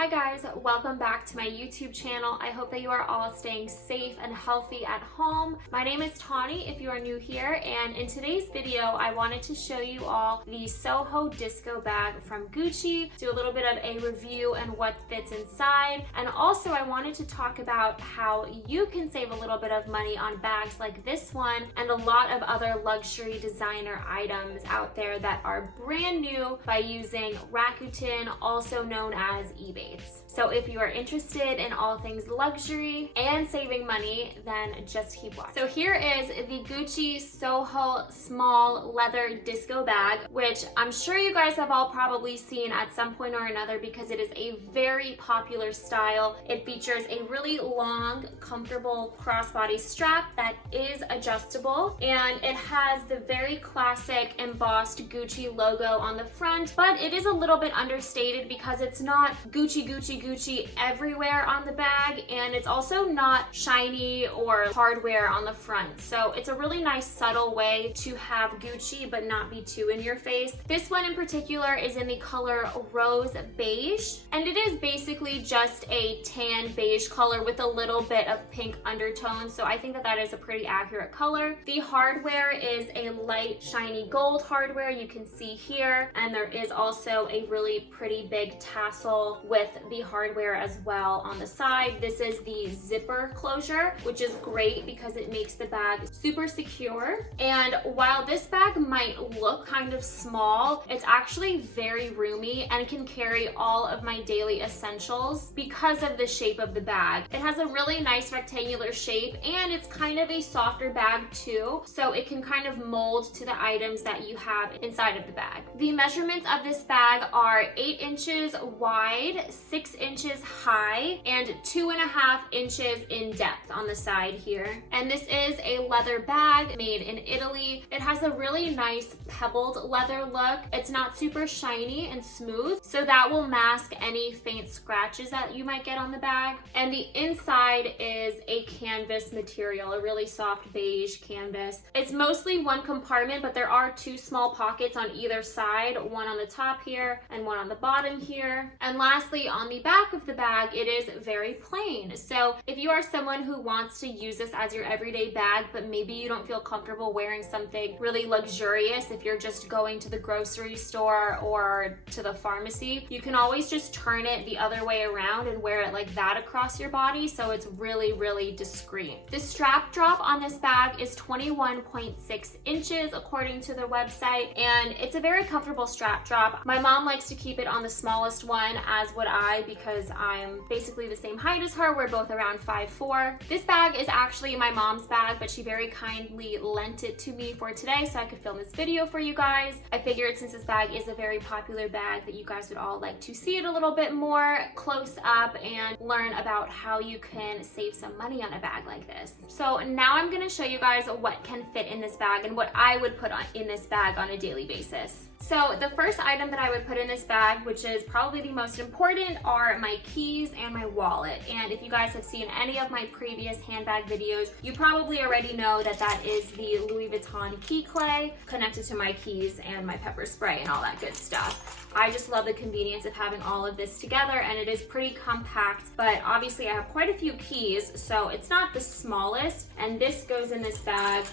Hi guys, welcome back to my YouTube channel. I hope that you are all staying safe and healthy at home. My name is Tawny if you are new here, and in today's video I wanted to show you all the Soho Disco bag from Gucci, do a little bit of a review and what fits inside, and also I wanted to talk about how you can save a little bit of money on bags like this one and a lot of other luxury designer items out there that are brand new by using Rakuten, also known as Ebates. So if you are interested in all things luxury and saving money, then just keep watching. So here is the Gucci Soho Small Leather Disco bag, which I'm sure you guys have all probably seen at some point or another because it is a very popular style. It features a really long, comfortable crossbody strap that is adjustable, and it has the very classic embossed Gucci logo on the front, but it is a little bit understated because it's not Gucci everywhere on the bag, and it's also not shiny or hardware on the front. So it's a really nice subtle way to have Gucci but not be too in your face. This one in particular is in the color rose beige, and it is basically just a tan beige color with a little bit of pink undertone, so I think that that is a pretty accurate color. The hardware is a light shiny gold hardware, you can see here, and there is also a really pretty big tassel with the hardware as well on the side. This is the zipper closure, which is great because it makes the bag super secure. And while this bag might look kind of small, it's actually very roomy and can carry all of my daily essentials because of the shape of the bag. It has a really nice rectangular shape, and it's kind of a softer bag too, so it can kind of mold to the items that you have inside of the bag. The measurements of this bag are 8 inches wide, 6 inches high, and 2.5 inches in depth on the side here. And this is a leather bag made in Italy. It has a really nice pebbled leather look. It's not super shiny and smooth, so that will mask any faint scratches that you might get on the bag. And the inside is a canvas material, a really soft beige canvas. It's mostly one compartment, but there are 2 small pockets on either side, one on the top here and one on the bottom here. And lastly, on the back of the bag, it is very plain. So if you are someone who wants to use this as your everyday bag, but maybe you don't feel comfortable wearing something really luxurious, if you're just going to the grocery store or to the pharmacy, you can always just turn it the other way around and wear it like that across your body, so it's really, really discreet. The strap drop on this bag is 21.6 inches according to their website, and it's a very comfortable strap drop. My mom likes to keep it on the smallest one, as would I, because I'm basically the same height as her. We're both around 5'4". This bag is actually my mom's bag, but she very kindly lent it to me for today so I could film this video for you guys. I figured since this bag is a very popular bag that you guys would all like to see it a little bit more close up and learn about how you can save some money on a bag like this. So now I'm going to show you guys what can fit in this bag and what I would put in this bag on a daily basis. So the first item that I would put in this bag, which is probably the most important, are my keys and my wallet. And if you guys have seen any of my previous handbag videos, you probably already know that that is the Louis Vuitton key clay connected to my keys and my pepper spray and all that good stuff. I just love the convenience of having all of this together, and it is pretty compact, but obviously I have quite a few keys, so it's not the smallest, and this goes in this bag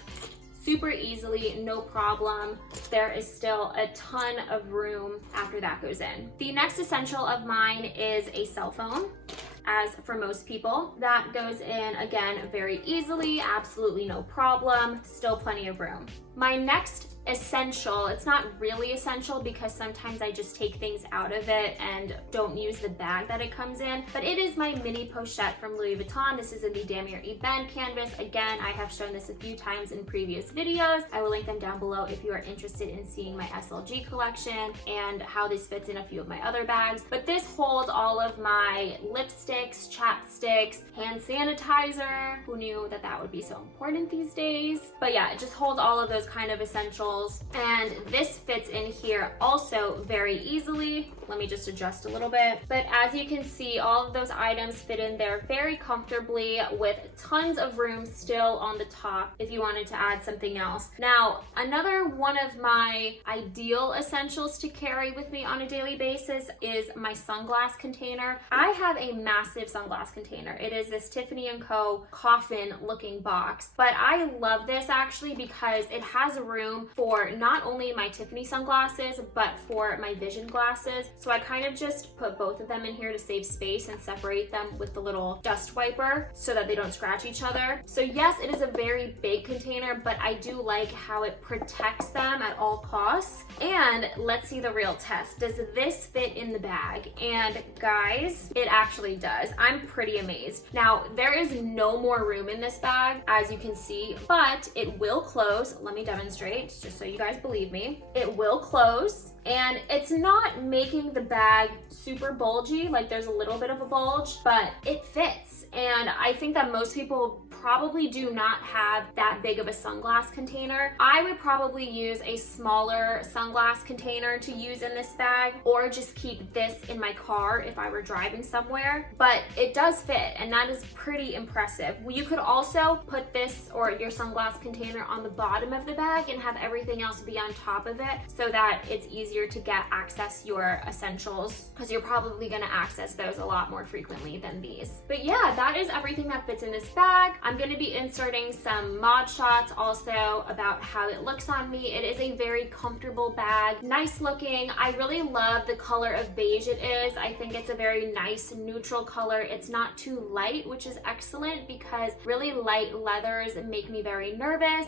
super easily, no problem. There is still a ton of room after that goes in. The next essential of mine is a cell phone. As for most people, that goes in again very easily, absolutely no problem, still plenty of room. My next essential, it's not really essential because sometimes I just take things out of it and don't use the bag that it comes in, but it is my mini pochette from Louis Vuitton. This is in the Damier Ebene canvas. Again, I have shown this a few times in previous videos. I will link them down below if you are interested in seeing my SLG collection and how this fits in a few of my other bags. But this holds all of my lipsticks, chapsticks, hand sanitizer. Who knew that that would be so important these days? But yeah, it just holds all of those kind of essentials essentials. And this fits in here also very easily. Let me just adjust a little bit. But as you can see, all of those items fit in there very comfortably with tons of room still on the top if you wanted to add something else. Now, another one of my ideal essentials to carry with me on a daily basis is my sunglass container. I have a massive sunglass container. It is this Tiffany & Co. coffin looking box, but I love this actually because it has room for not only my Tiffany sunglasses, but for my vision glasses. So I kind of just put both of them in here to save space and separate them with the little dust wiper so that they don't scratch each other. So yes, it is a very big container, but I do like how it protects them at all costs. And let's see the real test. Does this fit in the bag? And guys, it actually does. I'm pretty amazed. Now, there is no more room in this bag, as you can see, but it will close. Let me demonstrate, just so you guys believe me. It will close. And it's not making the bag super bulgy, like there's a little bit of a bulge, but it fits. And I think that most people probably do not have that big of a sunglass container. I would probably use a smaller sunglass container to use in this bag, or just keep this in my car if I were driving somewhere. But it does fit, and that is pretty impressive. You could also put this or your sunglass container on the bottom of the bag and have everything else be on top of it so that it's easier to access your essentials, because you're probably going to access those a lot more frequently than these. But yeah, that is everything that fits in this bag. I'm going to be inserting some mod shots also about how it looks on me. It is a very comfortable bag, nice looking. I really love the color of beige it is. I think it's a very nice neutral color. It's not too light, which is excellent because really light leathers make me very nervous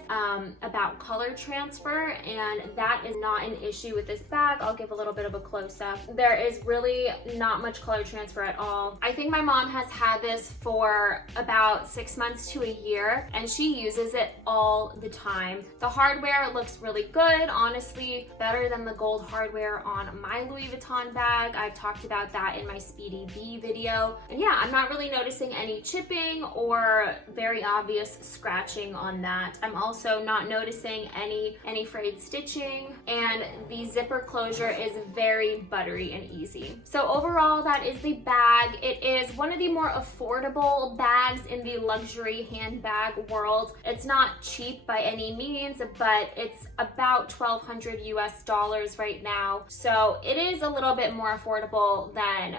about color transfer, and that is not an issue with this bag. I'll give a little bit of a close-up. There is really not much color transfer at all. I think my mom has had this for about 6 months to a year, and she uses it all the time. The hardware looks really good, honestly, better than the gold hardware on my Louis Vuitton bag. I've talked about that in my Speedy B video. And yeah, I'm not really noticing any chipping or very obvious scratching on that. I'm also not noticing any frayed stitching, and the zipper closure is very buttery and easy. So overall, that is the bag. It is one of the more affordable bags in the luxury handbag world. It's not cheap by any means, but it's about $1,200 US right now. So it is a little bit more affordable than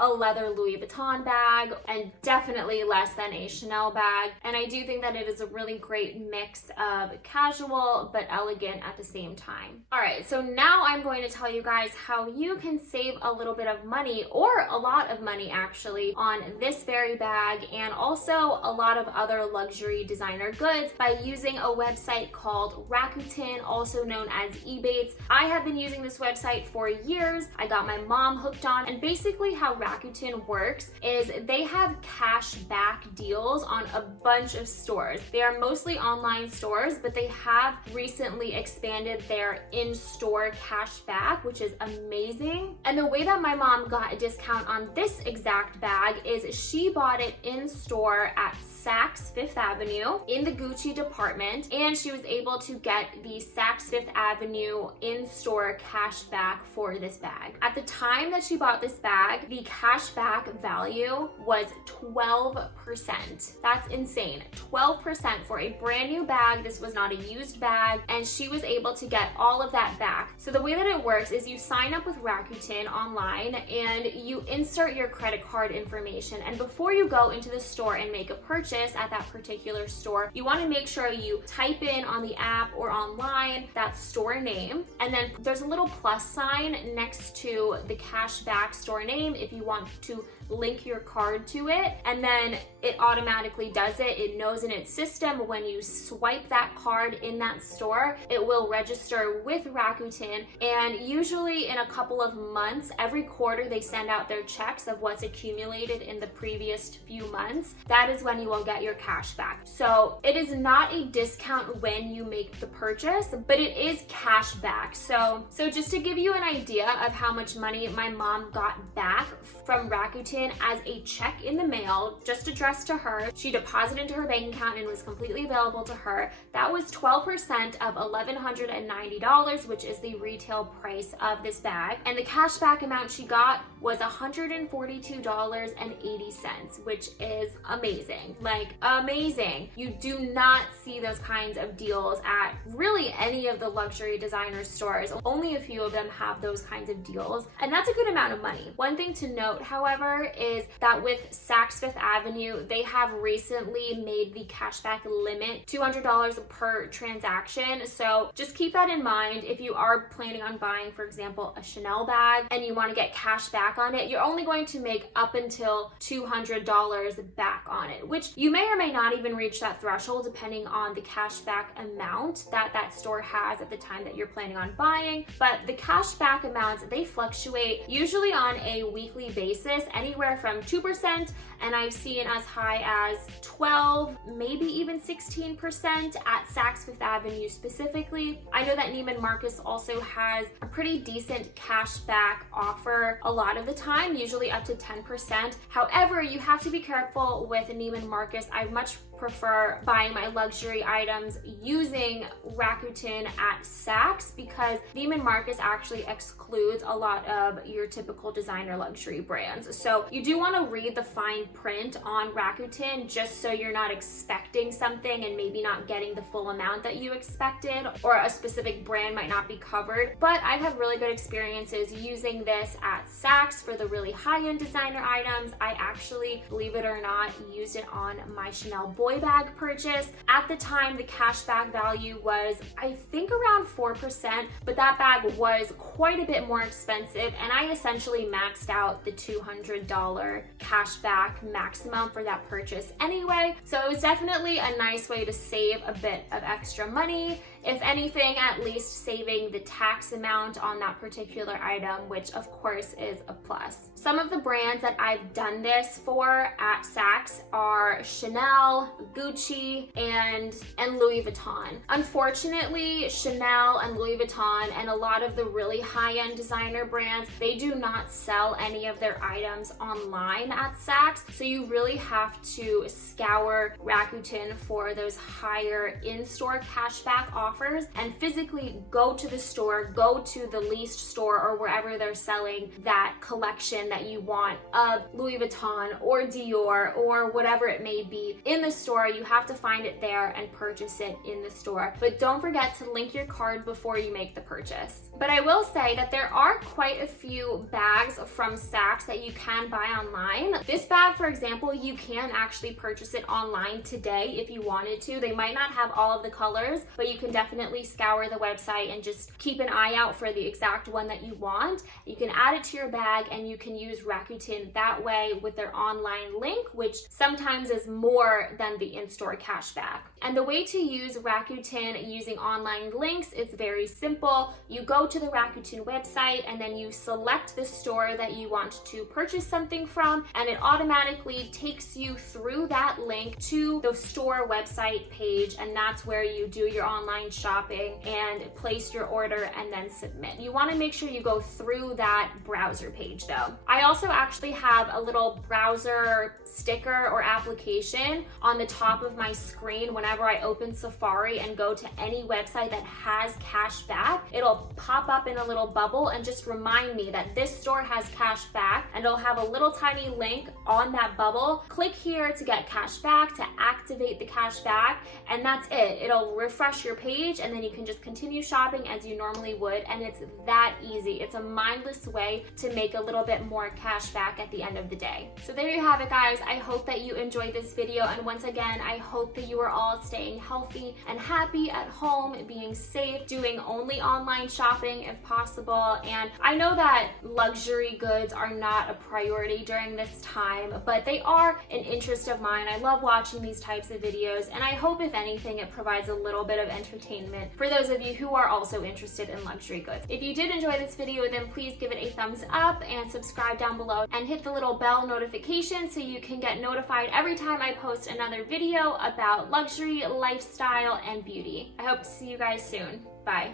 a leather Louis Vuitton bag, and definitely less than a Chanel bag. And I do think that it is a really great mix of casual but elegant at the same time. All right, so now I'm going to tell you guys how you can save a little bit of money, or a lot of money actually, on this very bag and also a lot of other luxury designer goods by using a website called Rakuten, also known as Ebates. I have been using this website for years. I got my mom hooked on, and basically how Rakuten works is they have cash back deals on a bunch of stores. They are mostly online stores, but they have recently expanded their in-store cash back, which is amazing. And the way that my mom got a discount on this exact bag is she bought it in store at Saks Fifth Avenue in the Gucci department, and she was able to get the Saks Fifth Avenue in-store cash back for this bag. At the time that she bought this bag, the cash back value was 12%. That's insane. 12% for a brand new bag. This was not a used bag, and she was able to get all of that back. So the way that it works is you sign up with Rakuten online and you insert your credit card information, and before you go into the store and make a purchase at that particular store, you want to make sure you type in on the app or online that store name, and then there's a little plus sign next to the cashback store name if you want to link your card to it, and then it automatically does it. It knows in its system when you swipe that card in that store, it will register with Rakuten, and usually in a couple of months, every quarter they send out their checks of what's accumulated in the previous few months. That is when you will will get your cash back. So it is not a discount when you make the purchase, but it is cash back. So just to give you an idea of how much money my mom got back from Rakuten as a check in the mail, just addressed to her, she deposited into her bank account and was completely available to her. That was 12% of $1,190, which is the retail price of this bag. And the cashback amount she got was $142.80, which is amazing. Like, amazing. You do not see those kinds of deals at really any of the luxury designer stores. Only a few of them have those kinds of deals, and that's a good amount of money. One thing to note, however, is that with Saks Fifth Avenue, they have recently made the cashback limit $200 per transaction. So just keep that in mind. If you are planning on buying, for example, a Chanel bag and you want to get cash back on it, you're only going to make up until $200 back on it, which you may or may not even reach that threshold depending on the cashback amount that that store has at the time that you're planning on buying. But the cashback amounts, they fluctuate usually on a weekly basis, anywhere from 2%, and I've seen as high as 12, maybe even 16% at Saks Fifth Avenue specifically. I know that Neiman Marcus also has a pretty decent cashback offer a lot of the time, usually up to 10%. However, you have to be careful with Neiman Marcus. I much prefer buying my luxury items using Rakuten at Saks because Neiman Marcus actually excludes a lot of your typical designer luxury brands. So you do want to read the fine print on Rakuten just so you're not expecting something and maybe not getting the full amount that you expected, or a specific brand might not be covered. But I've had really good experiences using this at Saks for the really high-end designer items. I actually, believe it or not, used it on my Chanel boy bag purchase. At the time, the cashback value was, I think, around 4%, but that bag was quite a bit more expensive, and I essentially maxed out the $200 cashback maximum for that purchase anyway. So it was definitely a nice way to save a bit of extra money. If anything, at least saving the tax amount on that particular item, which of course is a plus. Some of the brands that I've done this for at Saks are Chanel, Gucci, and Louis Vuitton. Unfortunately, Chanel and Louis Vuitton and a lot of the really high-end designer brands, they do not sell any of their items online at Saks, so you really have to scour Rakuten for those higher in-store cashback offers and physically go to the store, go to the leased store or wherever they're selling that collection that you want of Louis Vuitton or Dior or whatever it may be in the store. You have to find it there and purchase it in the store. But don't forget to link your card before you make the purchase. But I will say that there are quite a few bags from Saks that you can buy online. This bag, for example, you can actually purchase it online today if you wanted to. They might not have all of the colors, but you can definitely scour the website and just keep an eye out for the exact one that you want. You can add it to your bag and you can use Rakuten that way with their online link, which sometimes is more than the in-store cashback. And the way to use Rakuten using online links is very simple. You go to the Rakuten website and then you select the store that you want to purchase something from, and it automatically takes you through that link to the store website page, and that's where you do your online shopping and place your order and then submit. You want to make sure you go through that browser page though. I also actually have a little browser sticker or application on the top of my screen whenever I open Safari and go to any website that has cash back. It'll pop up in a little bubble and just remind me that this store has cash back, and it'll have a little tiny link on that bubble. Click here to get cash back, to activate the cash back, and that's it. It'll refresh your page and then you can just continue shopping as you normally would, and it's that easy. It's a mindless way to make a little bit more cash back at the end of the day. So there you have it, guys. I hope that you enjoyed this video, and once again, I hope that you are all staying healthy and happy at home, being safe, doing only online shopping if possible. And I know that luxury goods are not a priority during this time, but they are an interest of mine. I love watching these types of videos, and I hope if anything it provides a little bit of entertainment for those of you who are also interested in luxury goods. If you did enjoy this video, then please give it a thumbs up and subscribe subscribe down below and hit the little bell notification so you can get notified every time I post another video about luxury, lifestyle, and beauty. I hope to see you guys soon. Bye.